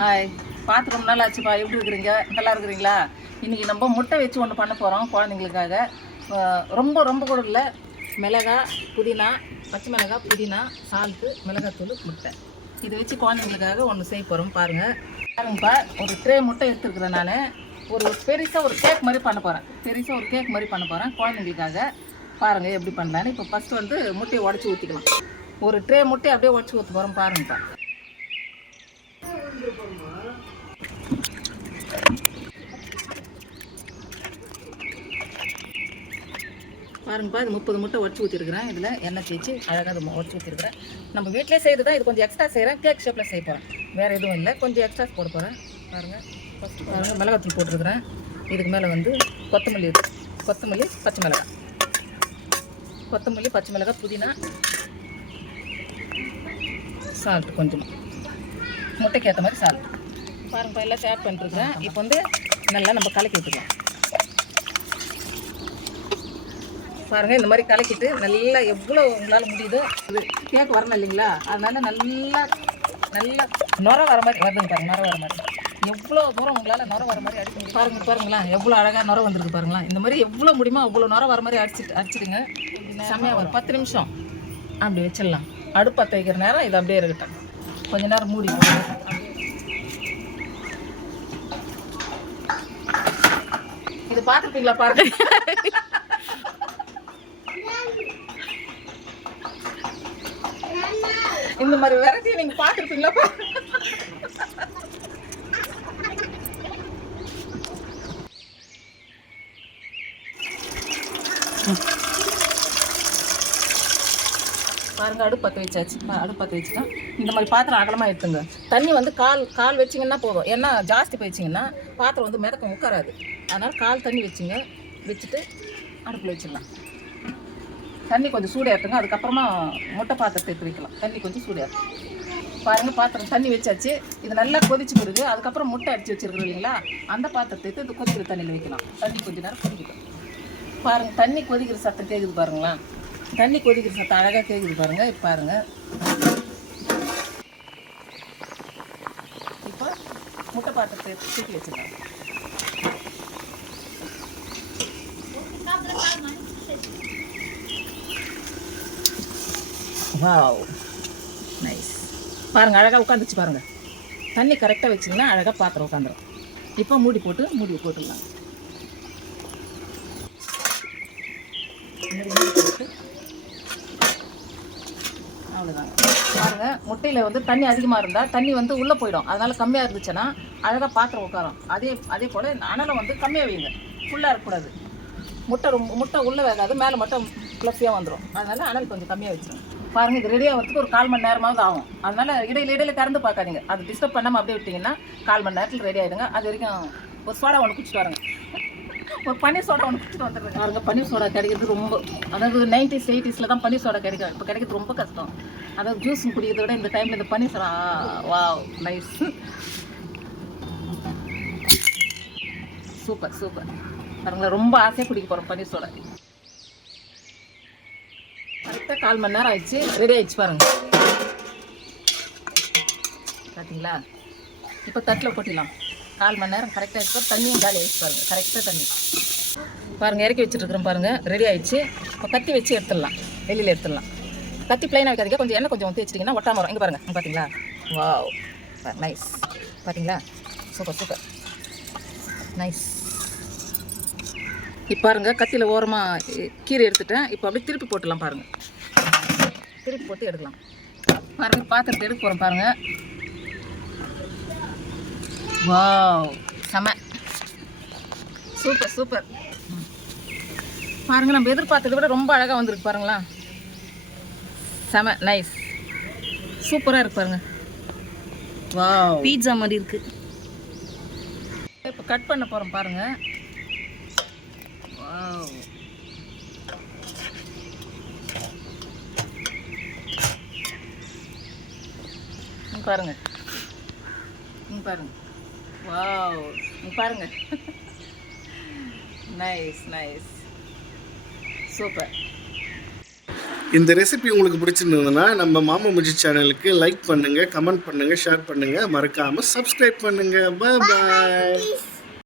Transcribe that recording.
Hi, பார்த்து ரொம்ப நாள் ஆச்சுப்பா. எப்படி இருக்கிறீங்க? நல்லா இருக்கிறீங்களா? இன்றைக்கி நம்ம முட்டை வச்சு ஒன்று பண்ண போகிறோம் குழந்தைங்களுக்காக. ரொம்ப ரொம்ப கூட இல்லை, மிளகாய், புதினா, பச்சை மிளகாய், புதினா, சால்ட்டு, மிளகாத்தூள், முட்டை இதை வச்சு குழந்தைங்களுக்காக ஒன்று செய்ய போகிறோம். பாருங்கப்பா, ஒரு ட்ரே முட்டை எடுத்துருக்குறேன். நான் ஒரு பெருசாக ஒரு கேக் மாதிரி பண்ண போகிறேன் குழந்தைங்களுக்காக. பாருங்கள் எப்படி பண்ணலான்னு. இப்போ ஃபஸ்ட்டு வந்து முட்டையை உடச்சி ஊற்றிக்கலாம். ஒரு ட்ரே முட்டையை அப்படியே உடச்சி ஊற்ற போகிறோம். பாருங்கப்பா, இது 30 முட்டை உடச்சி ஊற்றிருக்கிறேன். இதில் எண்ணெய் தேய்ச்சி அழகாக அதை உடச்சி ஊற்றிருக்கிறேன். நம்ம வீட்டிலே செய்கிறது தான். இது கொஞ்சம் எக்ஸ்ட்ரா செய்கிறேன், கேக் ஷேப்பில் செய்ய போகிறேன். வேறு எதுவும் இல்லை, கொஞ்சம் எக்ஸ்ட்ரா போட போகிறேன். பாருங்கள், மிளகாத்தூள் போட்டிருக்கிறேன். இதுக்கு மேலே வந்து கொத்தமல்லி, பச்சை மிளகாய், புதினா, சால்ட் கொஞ்சமாக, முட்டைக்கு ஏற்ற மாதிரி சால்ட். பாருங்கள், எல்லாம் ஆட் பண்ணிட்டுருக்குறேன். இப்போ வந்து நல்லா நம்ம கலக்கி விட்டுக்கலாம். பாருங்கள், இந்த மாதிரி கலக்கிட்டு நல்லா எவ்வளோ உங்களால் முடியுதோ. இது கேக் வரணும் இல்லைங்களா, அதனால நல்லா நுர வர மாதிரி வருதுங்க. பாருங்கள், நுர வர மாதிரி எவ்வளோ தூரம் உங்களால் நுர வர மாதிரி அடிக்க முடியும். பாருங்களேன் எவ்வளோ அழகாக நுர வந்துருக்கு. பாருங்களேன், இந்த மாதிரி எவ்வளோ முடியுமோ அவ்வளோ நுர வர மாதிரி அடிச்சிடுங்க. செம்மையாக வரும். 10 நிமிஷம் அப்படி வச்சிடலாம். அடுப்பு பற்ற வைக்கிற நேரம் இது அப்படியே இருக்கட்டும். கொஞ்ச நேரம் மூடி இது பார்த்துருப்பீங்களா? பாருங்க, இந்த மாதிரி வெரைட்டியை நீங்க பார்த்துருப்பீங்களா? பாருங்க, அடுப்பு பற்ற வச்சுன்னா இந்த மாதிரி பாத்திரம் அகலமாக எடுத்துங்க. தண்ணி வந்து கால் வச்சிங்கன்னா போதும். ஏன்னா ஜாஸ்தி போயிடுச்சிங்கன்னா பாத்திரம் வந்து மிதக்கம் உட்காராது. அதனால் கால் தண்ணி வச்சுட்டு அடுப்பில் வச்சிடலாம். தண்ணி கொஞ்சம் சூடாக அதுக்கப்புறமா முட்டை பாத்திரத்தை எடுத்து வைக்கலாம். தண்ணி கொஞ்சம் சூடாக. பாருங்கள், பாத்திரம் தண்ணி வச்சாச்சு. இது நல்லா கொதிச்சு பிறகு அதுக்கப்புறம் முட்டை அடித்து வச்சுருக்கோம் இல்லைங்களா, அந்த பாத்திரத்தை எடுத்து இது கொதிக்கிற தண்ணியில் வைக்கலாம். தண்ணி கொஞ்சம் நேரம் கொதிக்கணும். பாருங்கள், தண்ணி கொதிக்கிற சத்தம் கேட்குது பாருங்களா. தண்ணி கொதிக்கிற சத்தம் அழகாக கேட்குது பாருங்கள். இப்போ பாருங்கள், இப்போ முட்டை பாத்திரத்தை தூக்கி வச்சுக்கலாம். Wow, nice. பாருங்கள், அழகாக உட்காந்துச்சு பாருங்கள். தண்ணி கரெக்டாக வச்சிங்கன்னா அழகாக பாத்திரம் உட்காந்துரும். இப்போ மூடி போட்டுடலாம். அவ்வளோதாங்க. பாருங்கள், முட்டையில் வந்து தண்ணி அதிகமாக இருந்தால் தண்ணி வந்து உள்ளே போயிடும். அதனால் கம்மியாக இருந்துச்சுன்னா அழகாக பாத்திரம் உட்காரும். அதே போல் அனலை வந்து கம்மியாக வைங்க, ஃபுல்லாக இருக்கக்கூடாது. முட்டை உள்ளே வேகாது, மேலே மட்டும் ஃப்ளஃபியாக வந்துடும். அதனால் அனல் கொஞ்சம் கம்மியாக வச்சுருங்க. பாருங்கள், இது ரெடியாக வரதுக்கு ஒரு 1/4 மணி நேரமாவது ஆகும். அதனால் இடையில திறந்து பார்க்காதீங்க. அது டிஸ்டர்ப் பண்ணாமல் அப்படியே விட்டிங்கன்னா 1/4 மணி நேரத்தில் ரெடி ஆகிடுங்க. அது வரைக்கும் ஒரு சோடா ஒன்று குடிச்சிட்டு வாருங்க. ஒரு பன்னீர் சோடா ஒன்று குடிச்சிட்டு வந்துடுங்க. பாருங்கள், பன்னீர் சோடா கிடைக்கிறது ரொம்ப, அதாவது 90s 80s தான் பன்னீர் சோடா கிடைக்கும். இப்போ கிடைக்கிறது ரொம்ப கஷ்டம். அதாவது ஜூஸ் குடிக்கிறத விட இந்த டைமில் இந்த பன்னீர் சோடா, வாவ், நைஸ், சூப்பர். பாருங்களா, ரொம்ப ஆசையாக குடிக்க போகிறோம் பன்னீர் சோடா. கரெக்டாக 1/4 மணி நேரம் ஆயிடுச்சு, ரெடி ஆயிடுச்சு. பாருங்கள், பார்த்தீங்களா? இப்போ தட்டில் போட்டிடலாம். 1/4 மணி நேரம் கரெக்டாக ஆகிடுச்சு. தண்ணியும் காலி ஆகிடுச்சு. பாருங்கள், கரெக்டாக தண்ணி. பாருங்கள், இறக்கி வச்சுருக்குறோம். பாருங்கள், ரெடி ஆகிடுச்சு. இப்போ கத்தி வச்சு எடுத்துடலாம், வெளியில் எடுத்துடலாம். கத்தி பிளைனாக வைக்காதீங்க, கொஞ்சம் எண்ணெய் கொஞ்சம் தேய்ச்சிட்டிங்கன்னா ஒட்டாமல் வரும். இங்கே பாருங்கள், பார்த்தீங்களா? Wow, nice. பார்த்தீங்களா? Super, nice. இப்போ பாருங்கள், கத்தியில் ஓரமாக கீரை எடுத்துட்டேன். இப்போ அப்படியே திருப்பி போட்டுடலாம். பாருங்கள், திருப்பி போட்டு எடுக்கலாம். பாருங்கள், பாத்திரத்தை எடுக்க போகிறோம். பாருங்கள், வாவ், செம, சூப்பர். பாருங்கள், நம்ம எதிர்பார்த்ததை விட ரொம்ப அழகாக வந்திருக்கு. பாருங்களா, செம, நைஸ், சூப்பராக இருக்கு. பாருங்கள், வாவ், பீட்சா மாதிரி இருக்குது. இப்போ கட் பண்ண போகிறோம். பாருங்கள், வாவ், பாருங்கள், வாவ், பாருங்கள், நைஸ், சூப்பர். இந்த ரெசிபி உங்களுக்கு பிடிச்சிருந்ததுன்னா நம்ம மாமா முஜி சேனலுக்கு லைக் பண்ணுங்கள், கமெண்ட் பண்ணுங்கள், ஷேர் பண்ணுங்கள், மறக்காமல் சப்ஸ்கிரைப் பண்ணுங்கள். பாய் பாய்.